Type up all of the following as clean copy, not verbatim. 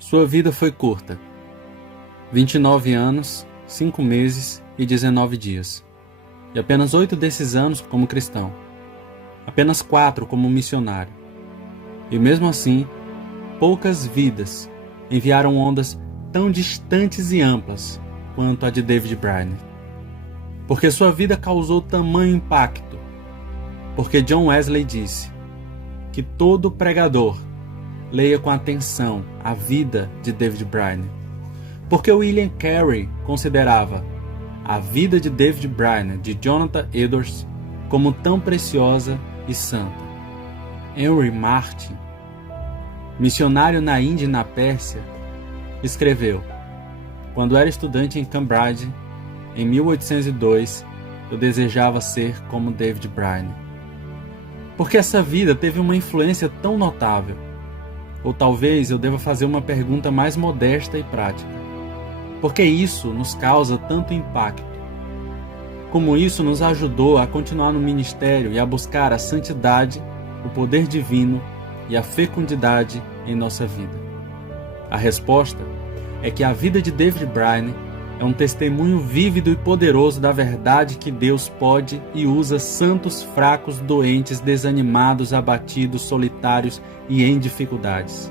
Sua vida foi curta. 29 anos, 5 meses e 19 dias. E apenas 8 desses anos como cristão. Apenas 4 como missionário. E mesmo assim, poucas vidas enviaram ondas tão distantes e amplas quanto a de David Brainerd. Porque sua vida causou tamanho impacto. Porque John Wesley disse que todo pregador leia com atenção a vida de David Brainerd. Porque William Carey considerava a vida de David Brainerd de Jonathan Edwards como tão preciosa e santa. Henry Martyn, missionário na Índia e na Pérsia, escreveu: quando era estudante em Cambridge, em 1802, eu desejava ser como David Brainerd. Porque essa vida teve uma influência tão notável. Ou talvez eu deva fazer uma pergunta mais modesta e prática. Por que isso nos causa tanto impacto? Como isso nos ajudou a continuar no ministério e a buscar a santidade, o poder divino e a fecundidade em nossa vida? A resposta é que a vida de David Brainerd é um testemunho vívido e poderoso da verdade que Deus pode e usa santos fracos, doentes, desanimados, abatidos, solitários e em dificuldades,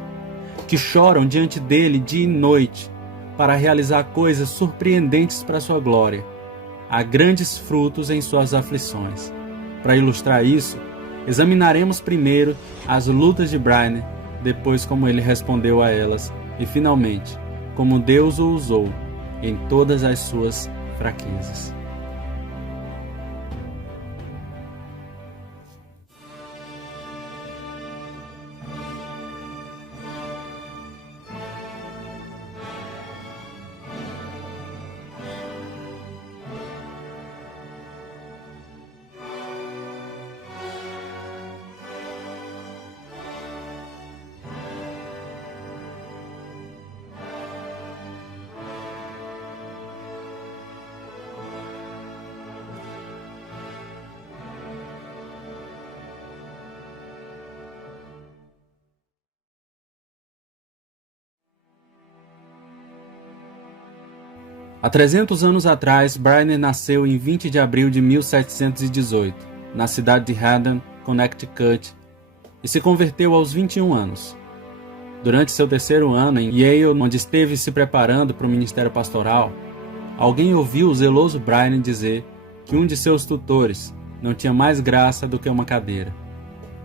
que choram diante dele dia e noite para realizar coisas surpreendentes para sua glória. Há grandes frutos em suas aflições. Para ilustrar isso, examinaremos primeiro as lutas de Brainerd, depois como ele respondeu a elas e, finalmente, como Deus o usou em todas as suas fraquezas. Há 300 anos atrás, Brainerd nasceu em 20 de abril de 1718, na cidade de Haddon, Connecticut, e se converteu aos 21 anos. Durante seu terceiro ano em Yale, onde esteve se preparando para o ministério pastoral, alguém ouviu o zeloso Brainerd dizer que um de seus tutores não tinha mais graça do que uma cadeira.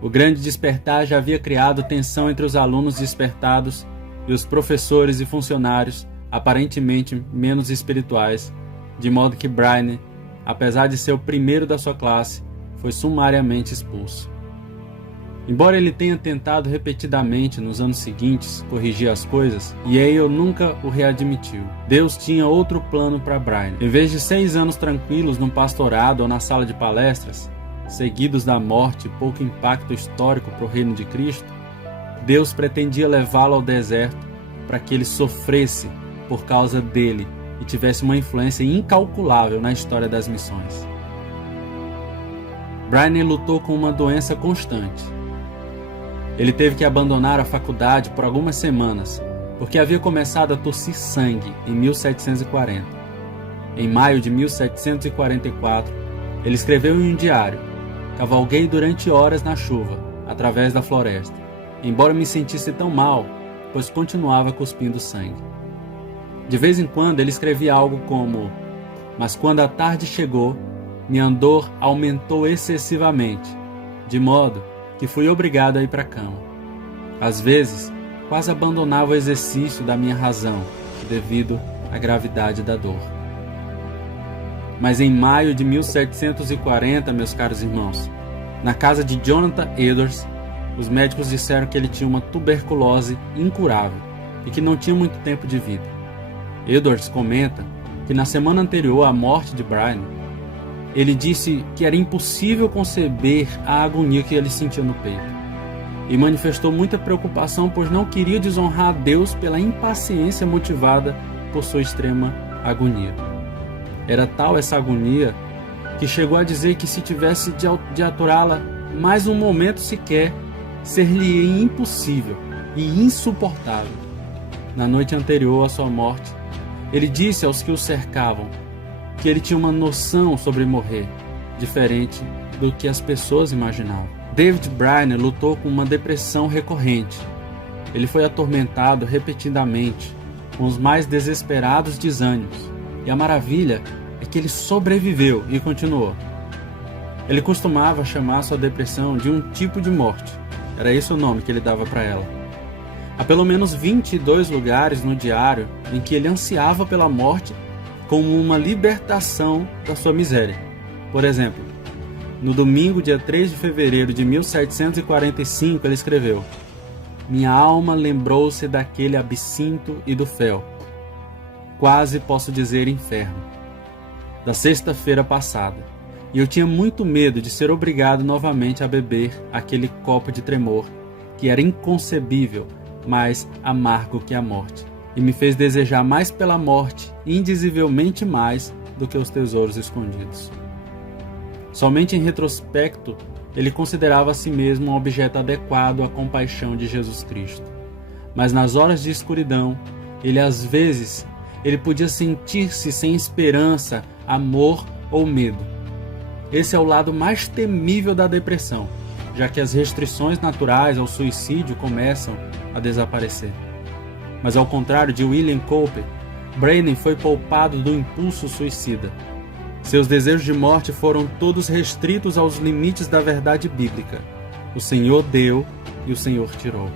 O grande despertar já havia criado tensão entre os alunos despertados e os professores e funcionários aparentemente menos espirituais, de modo que Brainerd, apesar de ser o primeiro da sua classe, foi sumariamente expulso. Embora ele tenha tentado repetidamente nos anos seguintes corrigir as coisas, Yale nunca o readmitiu. Deus tinha outro plano para Brainerd. Em vez de 6 anos tranquilos num pastorado ou na sala de palestras, seguidos da morte e pouco impacto histórico para o reino de Cristo, Deus pretendia levá-lo ao deserto para que ele sofresse por causa dele e tivesse uma influência incalculável na história das missões. Brainerd lutou com uma doença constante. Ele teve que abandonar a faculdade por algumas semanas, porque havia começado a tossir sangue em 1740. Em maio de 1744, ele escreveu em um diário: cavalguei durante horas na chuva, através da floresta, embora me sentisse tão mal, pois continuava cuspindo sangue. De vez em quando ele escrevia algo como: mas quando a tarde chegou, minha dor aumentou excessivamente, de modo que fui obrigado a ir para a cama. Às vezes, quase abandonava o exercício da minha razão, devido à gravidade da dor. Mas em maio de 1740, meus caros irmãos, na casa de Jonathan Edwards, os médicos disseram que ele tinha uma tuberculose incurável e que não tinha muito tempo de vida. Edwards comenta que na semana anterior à morte de Brainerd, ele disse que era impossível conceber a agonia que ele sentia no peito e manifestou muita preocupação, pois não queria desonrar a Deus pela impaciência motivada por sua extrema agonia. Era tal essa agonia que chegou a dizer que se tivesse de aturá-la mais um momento sequer, ser-lhe impossível e insuportável. na noite anterior à sua morte, ele disse aos que o cercavam que ele tinha uma noção sobre morrer, diferente do que as pessoas imaginavam. David Brainerd lutou com uma depressão recorrente. Ele foi atormentado repetidamente, com os mais desesperados desânimos, e a maravilha é que ele sobreviveu e continuou. Ele costumava chamar sua depressão de um tipo de morte. Era esse o nome que ele dava para ela. Há pelo menos 22 lugares no diário em que ele ansiava pela morte como uma libertação da sua miséria. Por exemplo, no domingo, dia 3 de fevereiro de 1745, ele escreveu: "Minha alma lembrou-se daquele absinto e do fel, quase posso dizer inferno, da sexta-feira passada, e eu tinha muito medo de ser obrigado novamente a beber aquele copo de tremor, que era inconcebível, mais amargo que a morte, e me fez desejar mais pela morte, indizivelmente mais, do que os tesouros escondidos." Somente em retrospecto, ele considerava a si mesmo um objeto adequado à compaixão de Jesus Cristo. Mas nas horas de escuridão, às vezes, ele podia sentir-se sem esperança, amor ou medo. Esse é o lado mais temível da depressão, já que as restrições naturais ao suicídio começam a desaparecer. Mas ao contrário de William Cowper, Brainerd foi poupado do impulso suicida. Seus desejos de morte foram todos restritos aos limites da verdade bíblica. O Senhor deu e o Senhor tirou.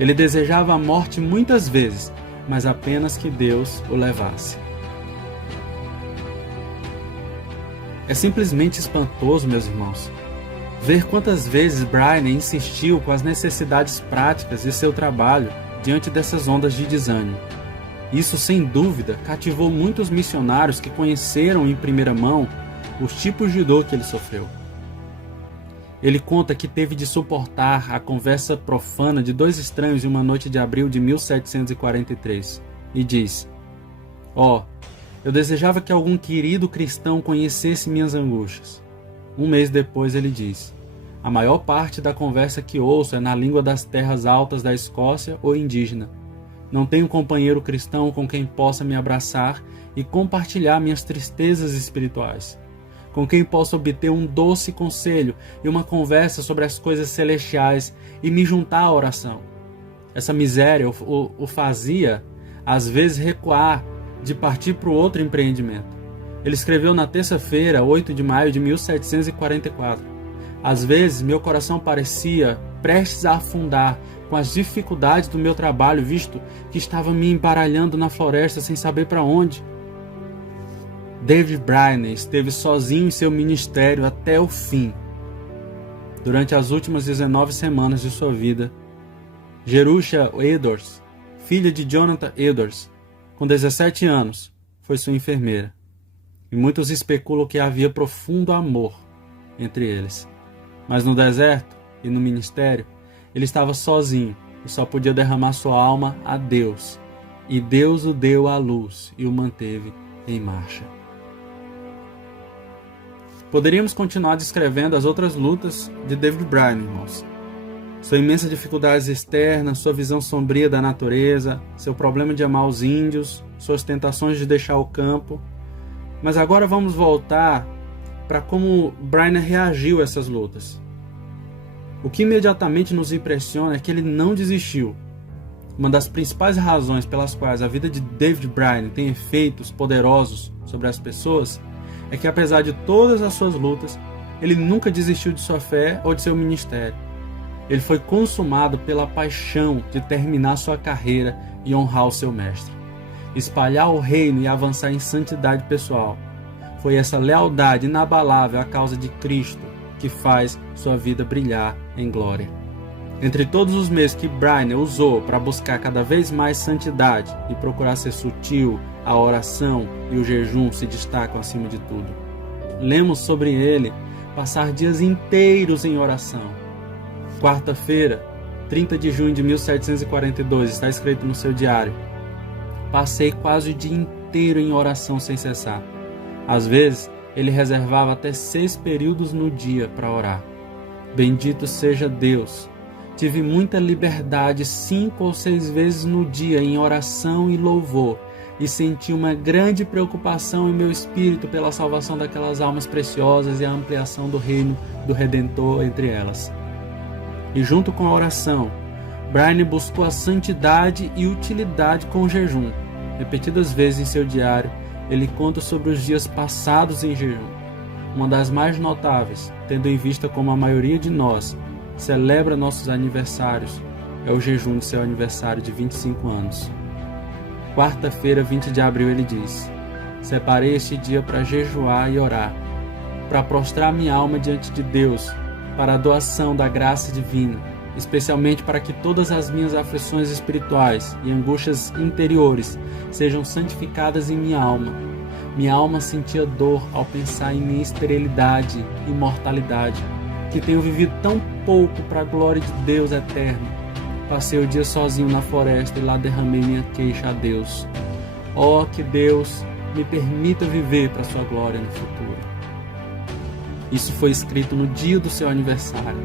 Ele desejava a morte muitas vezes, mas apenas que Deus o levasse. É simplesmente espantoso, meus irmãos, ver quantas vezes Brainerd insistiu com as necessidades práticas de seu trabalho diante dessas ondas de desânimo. Isso, sem dúvida, cativou muitos missionários que conheceram em primeira mão os tipos de dor que ele sofreu. Ele conta que teve de suportar a conversa profana de dois estranhos em uma noite de abril de 1743, e diz: eu desejava que algum querido cristão conhecesse minhas angústias. Um mês depois ele diz: a maior parte da conversa que ouço é na língua das terras altas da Escócia ou indígena. Não tenho companheiro cristão com quem possa me abraçar e compartilhar minhas tristezas espirituais, com quem possa obter um doce conselho e uma conversa sobre as coisas celestiais e me juntar à oração. Essa miséria o fazia, às vezes, recuar de partir para o outro empreendimento. Ele escreveu na terça-feira, 8 de maio de 1744. Às vezes, meu coração parecia prestes a afundar com as dificuldades do meu trabalho, visto que estava me embaralhando na floresta sem saber para onde. David Brainerd esteve sozinho em seu ministério até o fim. Durante as últimas 19 semanas de sua vida, Jerusha Edwards, filha de Jonathan Edwards, com 17 anos, foi sua enfermeira. E muitos especulam que havia profundo amor entre eles. Mas no deserto e no ministério, ele estava sozinho e só podia derramar sua alma a Deus. E Deus o deu à luz e o manteve em marcha. Poderíamos continuar descrevendo as outras lutas de David Brainerd, irmãos. Sua imensa dificuldades externas, sua visão sombria da natureza, seu problema de amar os índios, suas tentações de deixar o campo. Mas agora vamos voltar para como Brainerd reagiu a essas lutas. O que imediatamente nos impressiona é que ele não desistiu. Uma das principais razões pelas quais a vida de David Brainerd tem efeitos poderosos sobre as pessoas é que, apesar de todas as suas lutas, ele nunca desistiu de sua fé ou de seu ministério. Ele foi consumado pela paixão de terminar sua carreira e honrar o seu mestre, espalhar o reino e avançar em santidade pessoal. Foi essa lealdade inabalável à causa de Cristo que faz sua vida brilhar em glória. Entre todos os meios que Brainerd usou para buscar cada vez mais santidade e procurar ser sutil, a oração e o jejum se destacam acima de tudo. Lemos sobre ele passar dias inteiros em oração. Quarta-feira, 30 de junho de 1742, está escrito no seu diário: passei quase o dia inteiro em oração sem cessar. Às vezes, ele reservava até 6 períodos no dia para orar. Bendito seja Deus, Tive muita liberdade 5 ou 6 vezes no dia em oração e louvor, e senti uma grande preocupação em meu espírito pela salvação daquelas almas preciosas e a ampliação do reino do Redentor entre elas. E junto com a oração, Brian buscou a santidade e utilidade com o jejum. Repetidas vezes em seu diário, ele conta sobre os dias passados em jejum. Uma das mais notáveis, tendo em vista como a maioria de nós celebra nossos aniversários, é o jejum de seu aniversário de 25 anos. Quarta-feira, 20 de abril, ele diz: separei este dia para jejuar e orar, para prostrar minha alma diante de Deus, para a doação da graça divina, especialmente para que todas as minhas aflições espirituais e angústias interiores sejam santificadas em minha alma. Minha alma sentia dor ao pensar em minha esterilidade e mortalidade, que tenho vivido tão pouco para a glória de Deus eterno. Passei o dia sozinho na floresta e lá derramei minha queixa a Deus. Oh, que Deus me permita viver para sua glória no futuro. Isso foi escrito no dia do seu aniversário.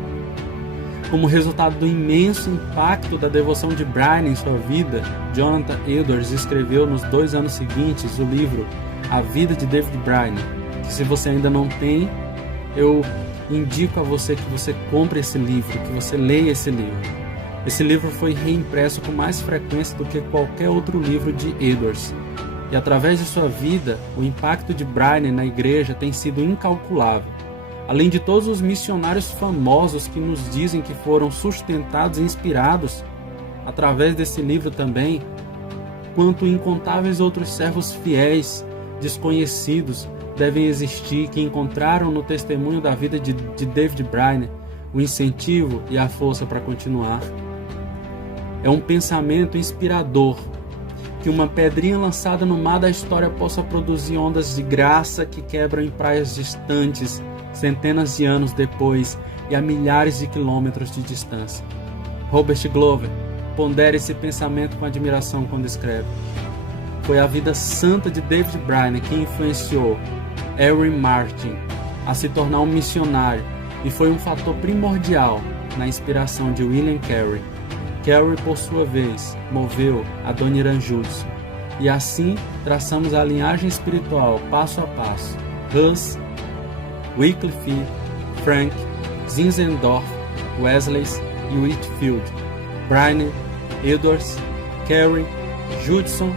Como resultado do imenso impacto da devoção de Brian em sua vida, Jonathan Edwards escreveu nos 2 anos seguintes o livro A Vida de David Brainerd, que se você ainda não tem, eu indico a você que você compre esse livro, que você leia esse livro. Esse livro foi reimpresso com mais frequência do que qualquer outro livro de Edwards. E através de sua vida, o impacto de Brainerd na igreja tem sido incalculável. Além de todos os missionários famosos que nos dizem que foram sustentados e inspirados através desse livro também, quanto incontáveis outros servos fiéis, desconhecidos, devem existir que encontraram no testemunho da vida de David Brainerd o incentivo e a força para continuar. É um pensamento inspirador que uma pedrinha lançada no mar da história possa produzir ondas de graça que quebram em praias distantes, centenas de anos depois e a milhares de quilômetros de distância. Robert Glover pondera esse pensamento com admiração quando escreve: foi a vida santa de David Brainerd que influenciou Henry Martyn a se tornar um missionário e foi um fator primordial na inspiração de William Carey. Carey, por sua vez, moveu Adoniram Judson, e assim traçamos a linhagem espiritual passo a passo. Hus, Wycliffe, Frank, Zinzendorf, Wesley e Whitefield, Brainerd, Edwards, Carey, Judson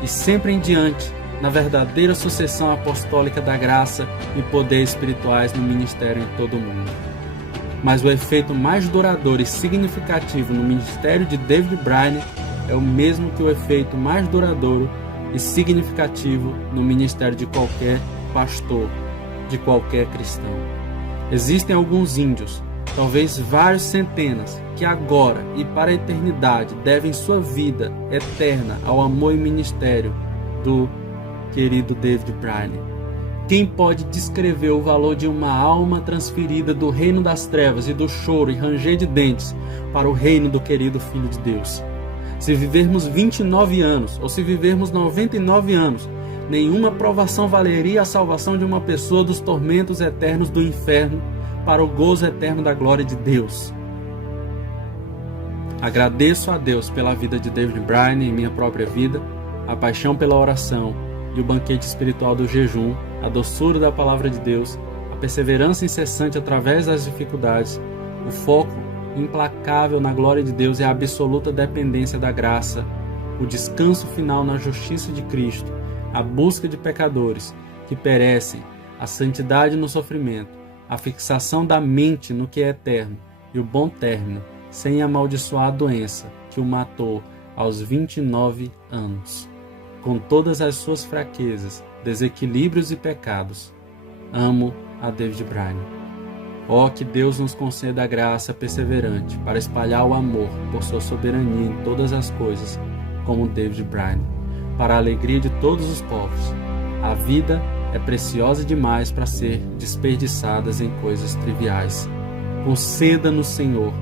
e sempre em diante na verdadeira sucessão apostólica da graça e poder espirituais no ministério em todo o mundo. Mas o efeito mais duradouro e significativo no ministério de David Brainerd é o mesmo que o efeito mais duradouro e significativo no ministério de qualquer pastor, de qualquer cristão. Existem alguns índios, talvez vários centenas, que agora e para a eternidade devem sua vida eterna ao amor e ministério do querido David Brainerd. Quem pode descrever o valor de uma alma transferida do reino das trevas e do choro e ranger de dentes para o reino do querido Filho de Deus? Se vivermos 29 anos ou se vivermos 99 anos, nenhuma provação valeria a salvação de uma pessoa dos tormentos eternos do inferno para o gozo eterno da glória de Deus. Agradeço a Deus pela vida de David Brainerd em minha própria vida, a paixão pela oração e o banquete espiritual do jejum, a doçura da palavra de Deus, a perseverança incessante através das dificuldades, o foco implacável na glória de Deus e a absoluta dependência da graça, o descanso final na justiça de Cristo, a busca de pecadores que perecem, a santidade no sofrimento, a fixação da mente no que é eterno e o bom término, sem amaldiçoar a doença que o matou aos 29 anos. Com todas as suas fraquezas, desequilíbrios e pecados, amo a David Brainerd. Oh, que Deus nos conceda a graça perseverante para espalhar o amor por sua soberania em todas as coisas, como David Brainerd, para a alegria de todos os povos. A vida é preciosa demais para ser desperdiçada em coisas triviais. Conceda-nos, Senhor,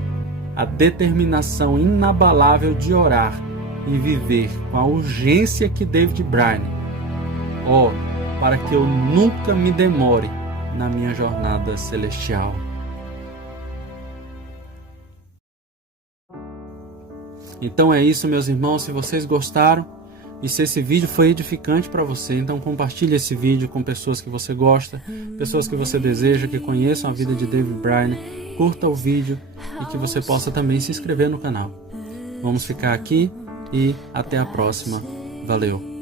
a determinação inabalável de orar e viver com a urgência que David Brainerd. Oh, para que eu nunca me demore na minha jornada celestial. Então é isso, meus irmãos. Se vocês gostaram e se esse vídeo foi edificante para você, então compartilhe esse vídeo com pessoas que você gosta, pessoas que você deseja que conheçam a vida de David Brainerd. Curta o vídeo e que você possa também se inscrever no canal. Vamos ficar aqui e até a próxima. Valeu!